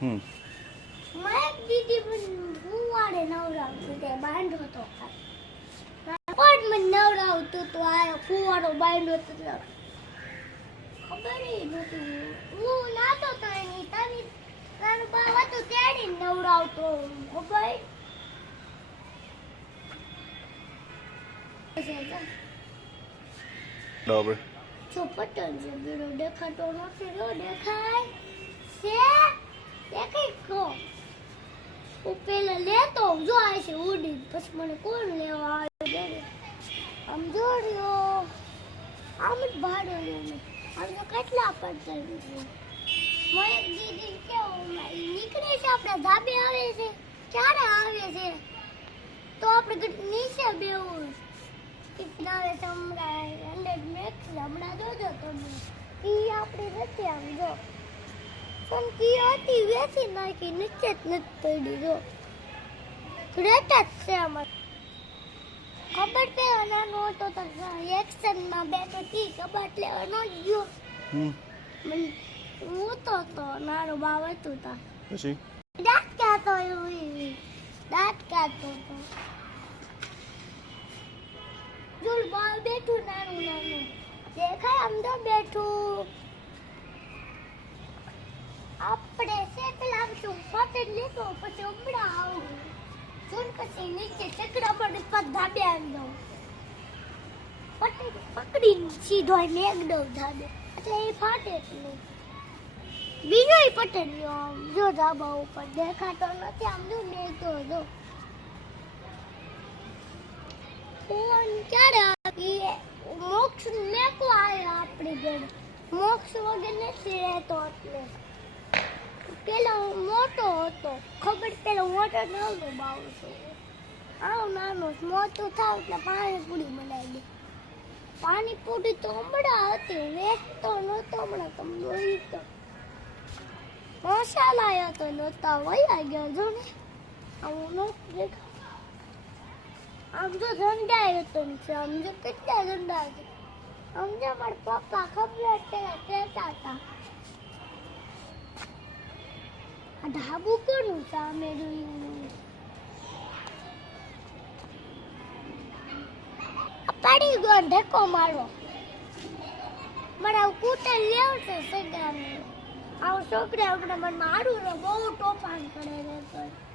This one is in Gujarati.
मैं दीदी बुआड़े नवरावती ते बांधो तो कोण मन नवरावतो तो आयो फुवारो बांधो तो खबर ही नती હું નાતો તો એની તારી તારું બાવા તો તેડી નવરાવતો ખબર બરાબર જો પટન જે બીડો દેખાતો નથી રો દેખાય છે દેખાય કો હું પેલા લેતો જો આ છે ઉડી પછી મને કોણ લેવા આવ્યો આમ જોડ્યો આમ જ ભાડો લેને આમ તો કેટલા પડતા મને દીદી કેવું નીકળે છે આપણા ધાબે આવે છે ક્યારે આવે છે તો આપણે નીચે બેવું કિતનાવે સમરાય 100 મેક્સ હમણાં જોજો તમે ઈ આપણી નથી આમ જો પણ કી હતી વેચી નાખી નીચે જ નથી પડી જો ગ્રેટ જ છે અમારે કબડ પેલો નાનો હતો તો એક્શનમાં બેઠો તી કબડ લેવાનો જ ગયો મને હું તો નાનો બાવ હતું તા પછી દાંત કાતો એવું દાંત કાતો તો જોડ બાવ બેઠું નાનું નાનું દેખાય આમ તો બેઠું આપણે સેટલ આવશું પટેલ લીધો પછી ઉમડા આવું જોન પછી નીચે ચકડા પર ધાબે આંદો પટેલ પકડીને સીધો ને એકદમ ધાબે એટલે એ ફાટે નહીં બીજો પટેલ જો ધાબા ઉપર દેખાતો નથી આમ જો બેઠો જો ફોન ક્યારે આવી મોક્ષ મેકો આવ્યો આપણી ઘરે મોક્ષ વગર નથી રહેતો એટલે પેલો મોટો હતો ખબર પેલો મોટો નહોતો બાવતો આવ નાનો મોટું થાવ એટલે પાણીપુરી બનાવી દે પાણીપુરી તો હમણાં હતી વેચતો નહોતો હમણાં તમે જોઈ તો મસાલા આવ્યો તો નહોતા વયા ગયા જો ને આવું નહોતું દેખા આમ જો ઝંડા હતો ને આમ જો કેટલા ઝંડા છે આમ જો મારા પપ્પા ખબર કહેતા હતા આ ઢાબુ કોનું સામે જોયું પડી ગયો ધક્કો મારો મારા કૂટર લેવશે સગાને આવું છોકરા આપણે મને મારું ને બહુ તોફાન કરે છે